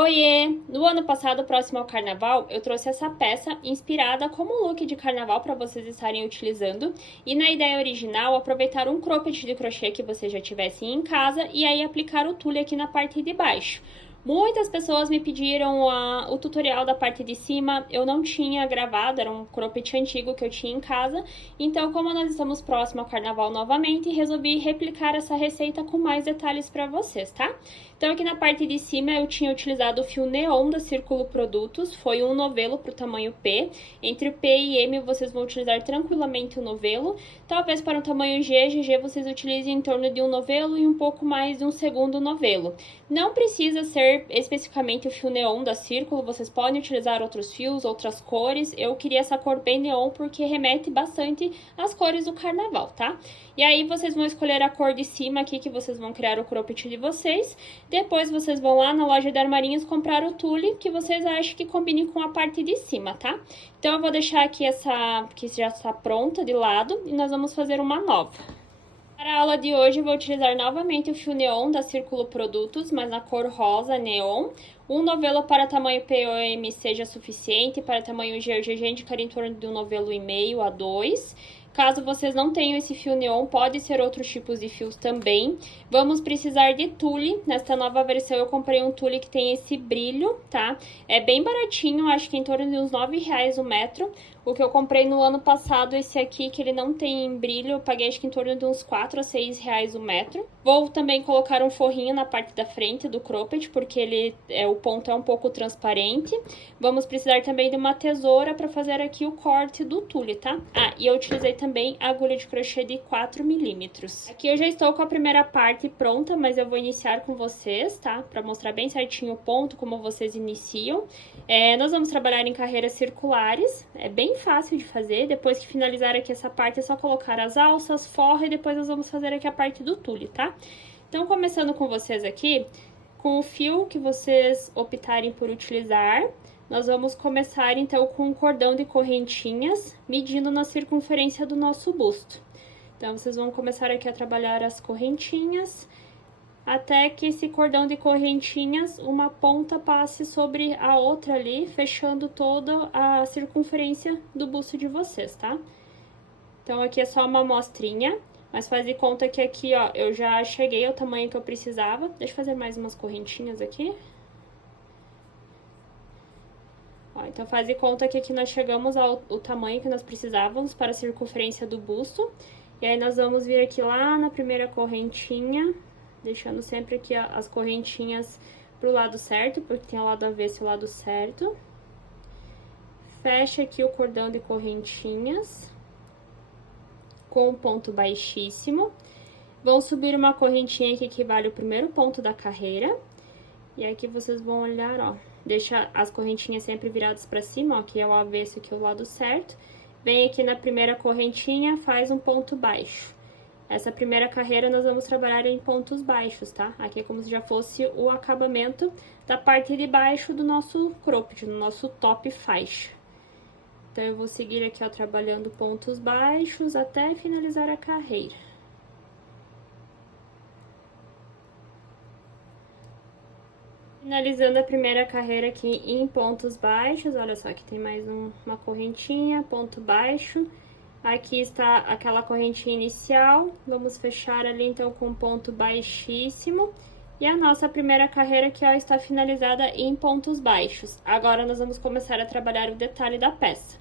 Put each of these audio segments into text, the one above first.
Oiê! No ano passado, próximo ao carnaval, eu trouxe essa peça inspirada como look de carnaval para vocês estarem utilizando. E na ideia original, aproveitar um cropped de crochê que vocês já tivessem em casa e aí aplicar o tule aqui na parte de baixo. Muitas pessoas me pediram o tutorial da parte de cima, eu não tinha gravado, era um cropped antigo que eu tinha em casa. Então, como nós estamos próximo ao carnaval novamente, resolvi replicar essa receita com mais detalhes para vocês, tá? Então, aqui na parte de cima eu tinha utilizado o fio neon da Círculo Produtos, foi um novelo para o tamanho P. Entre o P e M vocês vão utilizar tranquilamente o novelo. Talvez para o tamanho G, GG vocês utilizem em torno de um novelo e um pouco mais de um segundo novelo. Não precisa ser especificamente o fio neon da Círculo, vocês podem utilizar outros fios, outras cores. Eu queria essa cor bem neon porque remete bastante às cores do carnaval, tá? E aí vocês vão escolher a cor de cima aqui que vocês vão criar o cropped de vocês. Depois vocês vão lá na loja de armarinhos comprar o tule que vocês acham que combine com a parte de cima, tá? Então eu vou deixar aqui essa que já está pronta de lado e nós vamos fazer uma nova. Para a aula de hoje, eu vou utilizar novamente o fio neon da Círculo Produtos, mas na cor rosa neon. Um novelo para tamanho P ou M seja suficiente, para tamanho G ou GG indicar em torno de um novelo e meio a 2. Caso vocês não tenham esse fio neon, pode ser outros tipos de fios também. Vamos precisar de tule. Nesta nova versão eu comprei um tule que tem esse brilho, tá? É bem baratinho, acho que em torno de uns R$9 o metro. O que eu comprei no ano passado, esse aqui, que ele não tem brilho, eu paguei acho que em torno de uns R$4 a R$6 o metro. Vou também colocar um forrinho na parte da frente do cropped, porque o ponto é um pouco transparente. Vamos precisar também de uma tesoura para fazer aqui o corte do tule, tá? Ah, e eu utilizei também a agulha de crochê de 4 milímetros. Aqui eu já estou com a primeira parte pronta, mas eu vou iniciar com vocês, tá? Para mostrar bem certinho o ponto, como vocês iniciam. Nós vamos trabalhar em carreiras circulares, é bem fácil de fazer. Depois que finalizar aqui essa parte, é só colocar as alças, forra e depois nós vamos fazer aqui a parte do tule, tá? Então, começando com vocês aqui, com o fio que vocês optarem por utilizar, nós vamos começar, então, com um cordão de correntinhas, medindo na circunferência do nosso busto. Então, vocês vão começar aqui a trabalhar as correntinhas, até que esse cordão de correntinhas, uma ponta passe sobre a outra ali, fechando toda a circunferência do busto de vocês, tá? Então, aqui é só uma amostrinha, mas faz de conta que aqui, ó, eu já cheguei ao tamanho que eu precisava. Deixa eu fazer mais umas correntinhas aqui. Ó, então, faz de conta que aqui nós chegamos ao tamanho que nós precisávamos para a circunferência do busto. E aí, nós vamos vir aqui lá na primeira correntinha, deixando sempre aqui as correntinhas pro lado certo, porque tem o lado avesso e o lado certo. Fecha aqui o cordão de correntinhas com um ponto baixíssimo. Vão subir uma correntinha que equivale ao primeiro ponto da carreira. E aqui vocês vão olhar, ó, deixa as correntinhas sempre viradas para cima, ó, que é o avesso aqui o lado certo. Vem aqui na primeira correntinha, faz um ponto baixo. Essa primeira carreira nós vamos trabalhar em pontos baixos, tá? Aqui é como se já fosse o acabamento da parte de baixo do nosso cropped, do nosso top faixa. Então, eu vou seguir aqui, ó, trabalhando pontos baixos até finalizar a carreira. Finalizando a primeira carreira aqui em pontos baixos, olha só, aqui tem mais uma correntinha, ponto baixo. Aqui está aquela correntinha inicial, vamos fechar ali então com um ponto baixíssimo. E a nossa primeira carreira aqui, ó, está finalizada em pontos baixos. Agora, nós vamos começar a trabalhar o detalhe da peça.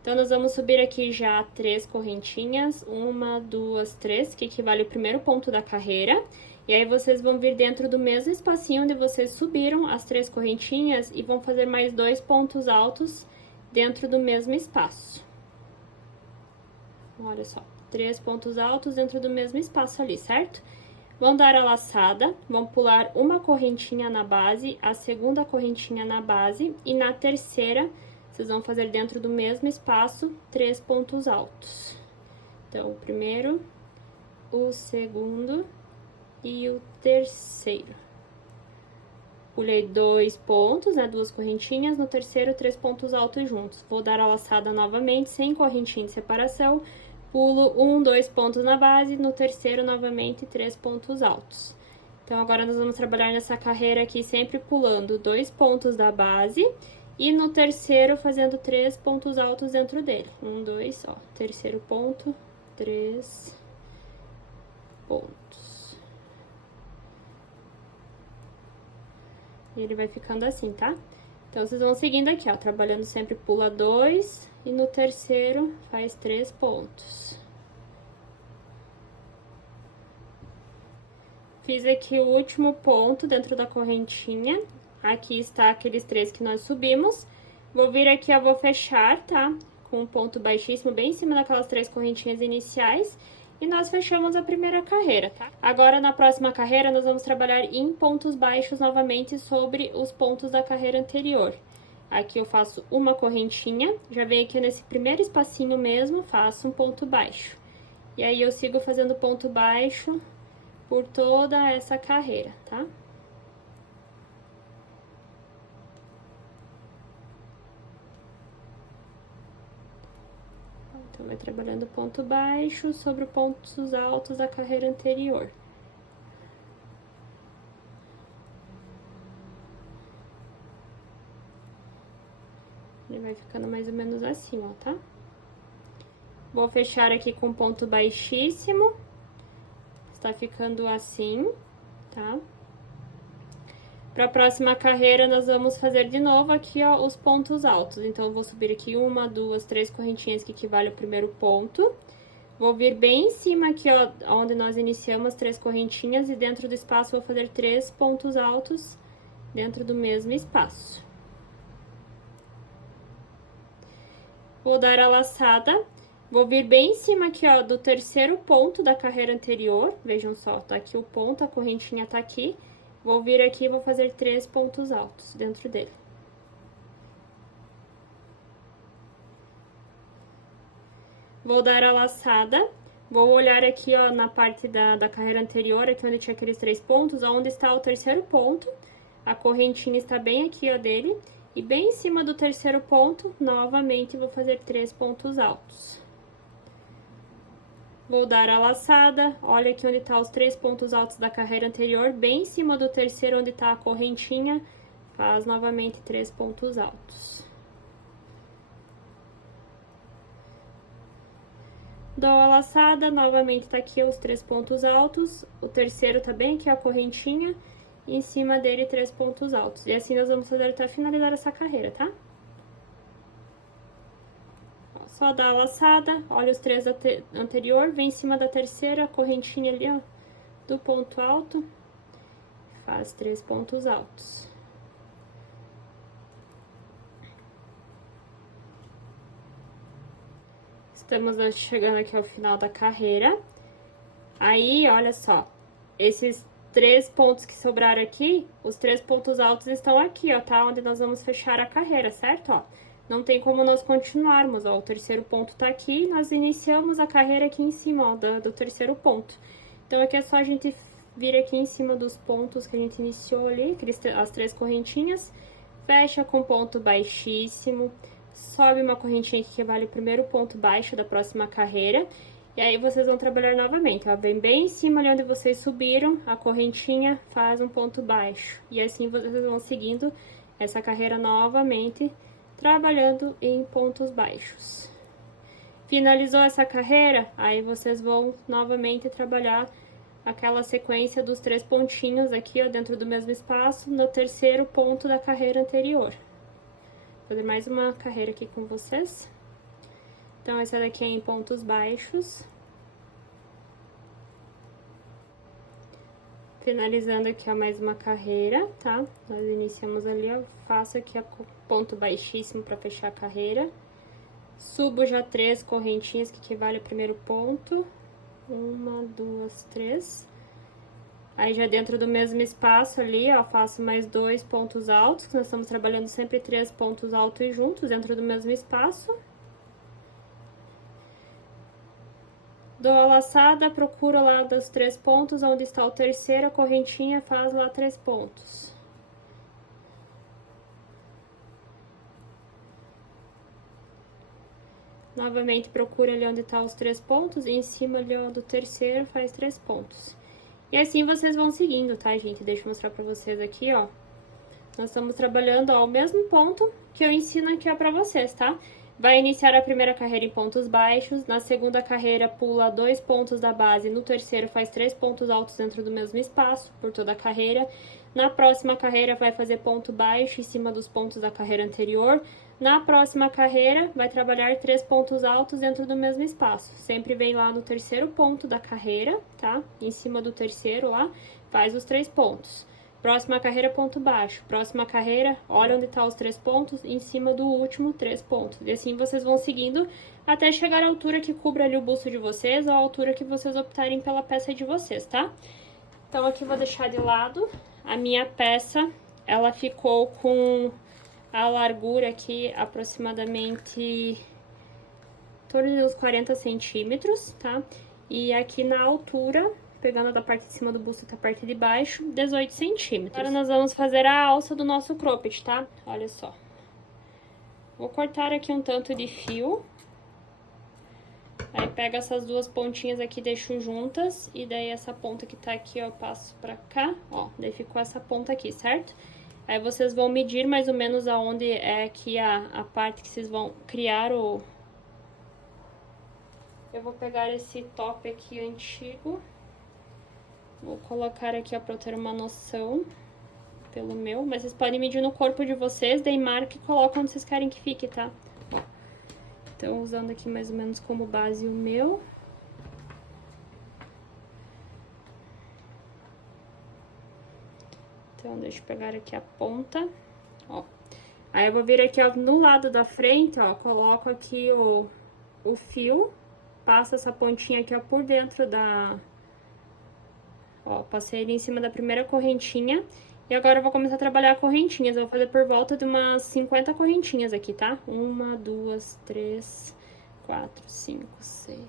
Então, nós vamos subir aqui já 3 correntinhas, 1, 2, 3, que equivale ao primeiro ponto da carreira. E aí, vocês vão vir dentro do mesmo espacinho onde vocês subiram as 3 correntinhas e vão fazer mais 2 pontos altos dentro do mesmo espaço. Olha só, 3 pontos altos dentro do mesmo espaço ali, certo? Vão dar a laçada, vão pular uma correntinha na base, a segunda correntinha na base e na terceira, vocês vão fazer dentro do mesmo espaço 3 pontos altos. Então, o primeiro, o segundo e o terceiro. Pulei 2 pontos, né, 2 correntinhas, no terceiro 3 pontos altos juntos. Vou dar a laçada novamente, sem correntinha de separação. Pulo 1, 2 pontos na base, no terceiro novamente 3 pontos altos. Então, agora nós vamos trabalhar nessa carreira aqui, sempre pulando 2 pontos da base. E no terceiro, fazendo 3 pontos altos dentro dele. 1, 2, ó. Terceiro ponto, 3 pontos. E ele vai ficando assim, tá? Então, vocês vão seguindo aqui, ó. Trabalhando sempre pula 2 e no terceiro faz 3 pontos. Fiz aqui o último ponto dentro da correntinha. Aqui está aqueles 3 que nós subimos. Vou vir aqui, ó, vou fechar, tá? Com um ponto baixíssimo bem em cima daquelas 3 correntinhas iniciais. E nós fechamos a primeira carreira, tá? Agora, na próxima carreira, nós vamos trabalhar em pontos baixos novamente sobre os pontos da carreira anterior. Aqui eu faço uma correntinha, já venho aqui nesse primeiro espacinho mesmo, faço um ponto baixo. E aí, eu sigo fazendo ponto baixo por toda essa carreira, tá? Então, vai trabalhando ponto baixo sobre pontos altos da carreira anterior. Ele vai ficando mais ou menos assim, ó, tá? Vou fechar aqui com ponto baixíssimo. Está ficando assim, tá? Para a próxima carreira, nós vamos fazer de novo aqui, ó, os pontos altos. Então, eu vou subir aqui 1, 2, 3 correntinhas que equivale ao primeiro ponto. Vou vir bem em cima aqui, ó, onde nós iniciamos as 3 correntinhas e dentro do espaço vou fazer 3 pontos altos dentro do mesmo espaço. Vou dar a laçada. Vou vir bem em cima aqui, ó, do terceiro ponto da carreira anterior. Vejam só, tá aqui o ponto, a correntinha tá aqui. Vou vir aqui e vou fazer 3 pontos altos dentro dele. Vou dar a laçada. Vou olhar aqui, ó, na parte da carreira anterior, aqui onde tinha aqueles 3 pontos, onde está o terceiro ponto. A correntinha está bem aqui, ó, dele. E bem em cima do terceiro ponto, novamente, vou fazer 3 pontos altos. Vou dar a laçada, olha aqui onde tá os 3 pontos altos da carreira anterior, bem em cima do terceiro onde tá a correntinha, faz novamente 3 pontos altos. Dou a laçada, novamente tá aqui os 3 pontos altos, o terceiro tá bem aqui a correntinha, e em cima dele 3 pontos altos. E assim nós vamos fazer até finalizar essa carreira, tá? Só dá a laçada, olha os 3 anterior, vem em cima da terceira correntinha ali, ó, do ponto alto, faz 3 pontos altos. Estamos chegando aqui ao final da carreira. Aí, olha só, esses 3 pontos que sobraram aqui, os 3 pontos altos estão aqui, ó, tá? Onde nós vamos fechar a carreira, certo? Ó. Não tem como nós continuarmos, ó, o terceiro ponto tá aqui, nós iniciamos a carreira aqui em cima, ó, do terceiro ponto. Então, aqui é só a gente vir aqui em cima dos pontos que a gente iniciou ali, as 3 correntinhas, fecha com ponto baixíssimo, sobe uma correntinha que equivale ao primeiro ponto baixo da próxima carreira, e aí vocês vão trabalhar novamente, ó, vem bem em cima ali onde vocês subiram, a correntinha faz um ponto baixo, e assim vocês vão seguindo essa carreira novamente, trabalhando em pontos baixos. Finalizou essa carreira, aí vocês vão novamente trabalhar aquela sequência dos 3 pontinhos aqui, ó, dentro do mesmo espaço, no terceiro ponto da carreira anterior. Vou fazer mais uma carreira aqui com vocês. Então, essa daqui é em pontos baixos. Finalizando aqui, ó, mais uma carreira, tá? Nós iniciamos ali, ó, faço aqui a ponto baixíssimo para fechar a carreira. Subo já 3 correntinhas que equivale ao primeiro ponto. 1, 2, 3. Aí, já dentro do mesmo espaço ali, ó, faço mais 2 pontos altos, que nós estamos trabalhando sempre 3 pontos altos juntos dentro do mesmo espaço. Dou a laçada, procuro lá dos 3 pontos, onde está o terceiro, a correntinha faz lá 3 pontos. Novamente, procura ali onde tá os 3 pontos, e em cima ali, ó, do terceiro, faz 3 pontos. E assim vocês vão seguindo, tá, gente? Deixa eu mostrar pra vocês aqui, ó. Nós estamos trabalhando, ó, o mesmo ponto que eu ensino aqui, ó, pra vocês, tá? Vai iniciar a primeira carreira em pontos baixos, na segunda carreira pula 2 pontos da base, no terceiro faz 3 pontos altos dentro do mesmo espaço, por toda a carreira. Na próxima carreira vai fazer ponto baixo em cima dos pontos da carreira anterior. Na próxima carreira vai trabalhar 3 pontos altos dentro do mesmo espaço. Sempre vem lá no terceiro ponto da carreira, tá? Em cima do terceiro lá, faz os 3 pontos. Próxima carreira, ponto baixo. Próxima carreira, olha onde tá os 3 pontos, em cima do último 3 pontos. E assim vocês vão seguindo até chegar à altura que cubra ali o busto de vocês, ou a altura que vocês optarem pela peça de vocês, tá? Então aqui vou deixar de lado. A minha peça, ela ficou com a largura aqui aproximadamente em torno de uns 40 centímetros, tá? E aqui na altura, pegando da parte de cima do busto até a parte de baixo, 18 centímetros. Agora nós vamos fazer a alça do nosso cropped, tá? Olha só. Vou cortar aqui um tanto de fio. Aí pego essas duas pontinhas aqui, deixo juntas. E daí essa ponta que tá aqui, ó, eu passo pra cá, ó. Daí ficou essa ponta aqui, certo? Aí vocês vão medir mais ou menos aonde é aqui a parte que vocês vão criar o... Eu vou pegar esse top aqui antigo. Vou colocar aqui, ó, pra eu ter uma noção pelo meu. Mas vocês podem medir no corpo de vocês, daí marca e coloca onde vocês querem que fique, tá? Ó. Então, usando aqui mais ou menos como base o meu. Então, deixa eu pegar aqui a ponta, ó. Aí, eu vou vir aqui, ó, no lado da frente, ó, coloco aqui o fio, passo essa pontinha aqui, ó, por dentro da... Ó, passei ele em cima da primeira correntinha. E agora eu vou começar a trabalhar correntinhas. Eu vou fazer por volta de umas 50 correntinhas aqui, tá? 1, 2, 3, 4, 5, 6,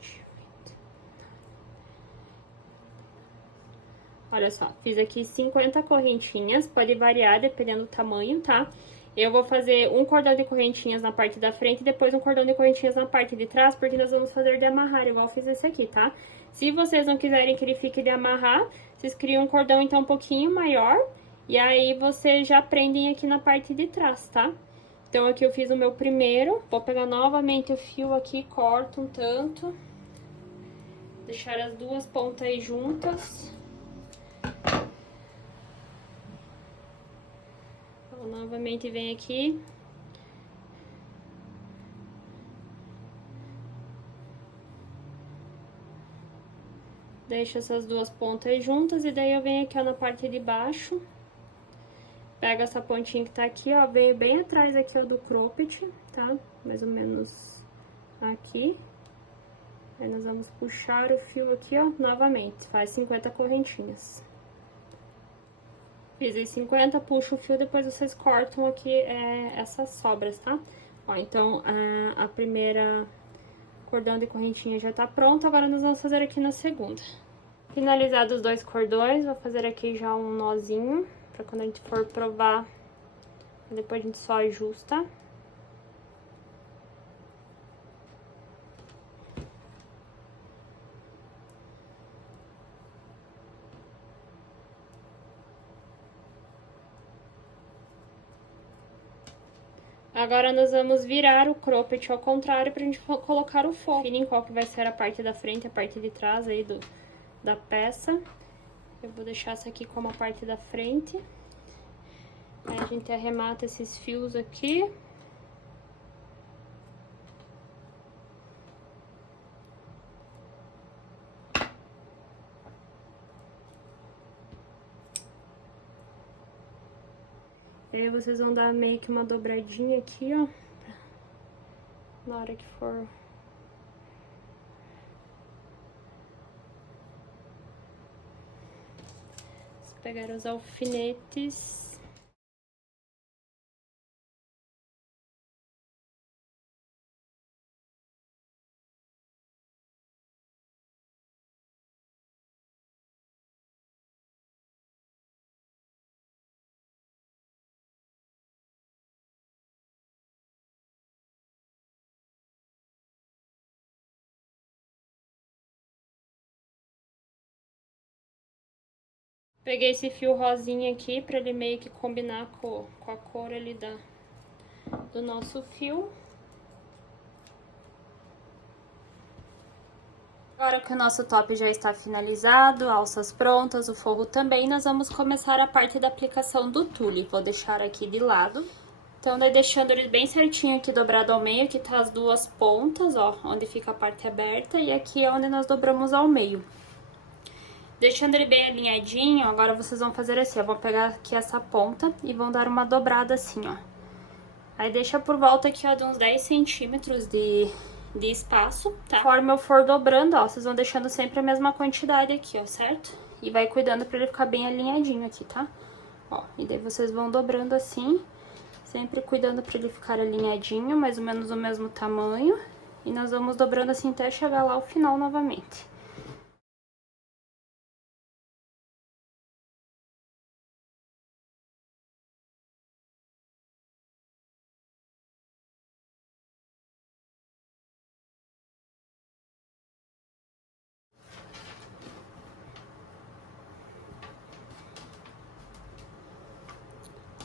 7, 8... Olha só, fiz aqui 50 correntinhas, pode variar dependendo do tamanho, tá? Eu vou fazer um cordão de correntinhas na parte da frente e depois um cordão de correntinhas na parte de trás, porque nós vamos fazer de amarrar, igual eu fiz esse aqui, tá? Se vocês não quiserem que ele fique de amarrar, vocês criam um cordão, então, um pouquinho maior, e aí vocês já prendem aqui na parte de trás, tá? Então, aqui eu fiz o meu primeiro, vou pegar novamente o fio aqui, corto um tanto, deixar as duas pontas aí juntas. Novamente vem aqui. Deixo essas duas pontas juntas e daí eu venho aqui, ó, na parte de baixo. Pego essa pontinha que tá aqui, ó, venho bem atrás aqui, ó, do cropped, tá? Mais ou menos aqui. Aí nós vamos puxar o fio aqui, ó, novamente. Faz 50 correntinhas. Fiz aí 50, puxo o fio, depois vocês cortam aqui essas sobras, tá? Ó, então, a primeira cordão de correntinha já tá pronto, agora nós vamos fazer aqui na segunda. Finalizados os dois cordões, vou fazer aqui já um nozinho, pra quando a gente for provar, depois a gente só ajusta. Agora, nós vamos virar o cropped ao contrário pra gente colocar o forro. Definem qual que vai ser a parte da frente e a parte de trás aí da peça. Eu vou deixar essa aqui como a parte da frente. Aí a gente arremata esses fios aqui. E aí vocês vão dar meio que uma dobradinha aqui, ó. Na hora que for... pegar os alfinetes. Peguei esse fio rosinha aqui pra ele meio que combinar com a cor ali do nosso fio. Agora que o nosso top já está finalizado, alças prontas, o forro também, nós vamos começar a parte da aplicação do tule. Vou deixar aqui de lado. Então, daí deixando ele bem certinho aqui dobrado ao meio, que tá as duas pontas, ó, onde fica a parte aberta, e aqui é onde nós dobramos ao meio. Deixando ele bem alinhadinho, agora vocês vão fazer assim, ó, vão pegar aqui essa ponta e vão dar uma dobrada assim, ó. Aí deixa por volta aqui, ó, de uns 10 centímetros de espaço, tá? Conforme eu for dobrando, ó, vocês vão deixando sempre a mesma quantidade aqui, ó, certo? E vai cuidando pra ele ficar bem alinhadinho aqui, tá? Ó, e daí vocês vão dobrando assim, sempre cuidando pra ele ficar alinhadinho, mais ou menos o mesmo tamanho. E nós vamos dobrando assim até chegar lá ao final novamente.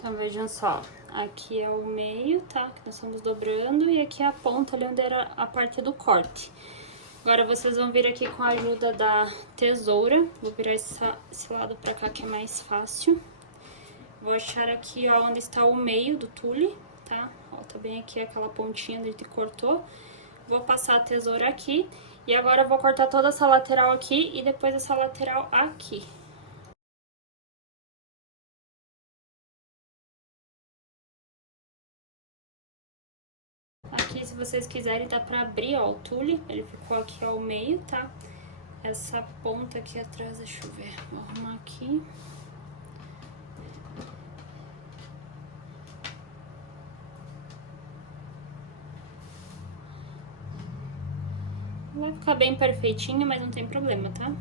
Então, vejam só, aqui é o meio, tá? Que nós estamos dobrando, e aqui é a ponta ali onde era a parte do corte. Agora, vocês vão vir aqui com a ajuda da tesoura. Vou virar esse lado pra cá, que é mais fácil. Vou achar aqui, ó, onde está o meio do tule, tá? Ó, tá bem aqui aquela pontinha onde a gente cortou. Vou passar a tesoura aqui. E agora eu vou cortar toda essa lateral aqui e depois essa lateral aqui. Aqui, se vocês quiserem, dá pra abrir, ó, o tule. Ele ficou aqui ao meio, tá? Essa ponta aqui atrás, deixa eu ver, vou arrumar aqui. Não vai ficar bem perfeitinho, mas não tem problema, tá?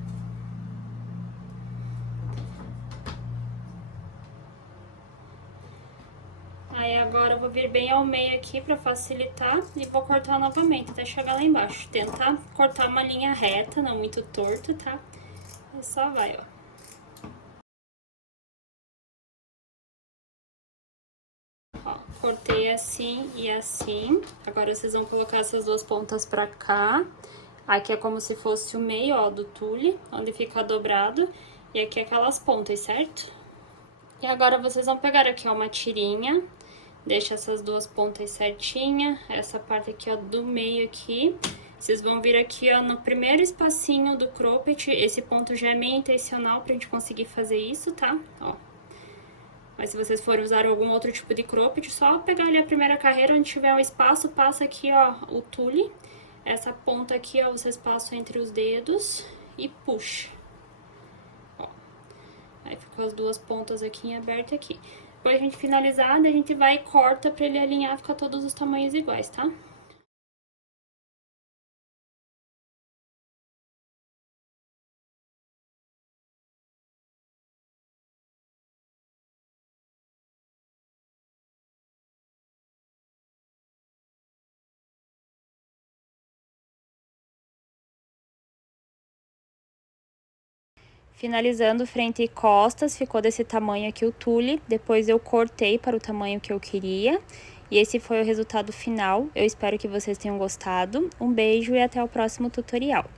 Aí agora eu vou vir bem ao meio aqui pra facilitar e vou cortar novamente até chegar lá embaixo. Tentar cortar uma linha reta, não muito torto, tá? E só vai, ó. Ó, cortei assim e assim. Agora vocês vão colocar essas duas pontas pra cá. Aqui é como se fosse o meio, ó, do tule, onde fica dobrado. E aqui aquelas pontas, certo? E agora vocês vão pegar aqui, ó, uma tirinha. Deixa essas duas pontas certinha, essa parte aqui, ó, do meio aqui. Vocês vão vir aqui, ó, no primeiro espacinho do cropped. Esse ponto já é meio intencional pra gente conseguir fazer isso, tá? Ó. Mas se vocês forem usar algum outro tipo de cropped, só pegar ali a primeira carreira, onde tiver um espaço, passa aqui, ó, o tule. Essa ponta aqui, ó, vocês passam entre os dedos e puxa. Ó. Aí ficou as duas pontas aqui em aberto aqui. Depois a gente finalizar, a gente vai e corta pra ele alinhar, ficar todos os tamanhos iguais, tá? Finalizando frente e costas, ficou desse tamanho aqui o tule. Depois eu cortei para o tamanho que eu queria. E esse foi o resultado final. Eu espero que vocês tenham gostado. Um beijo e até o próximo tutorial.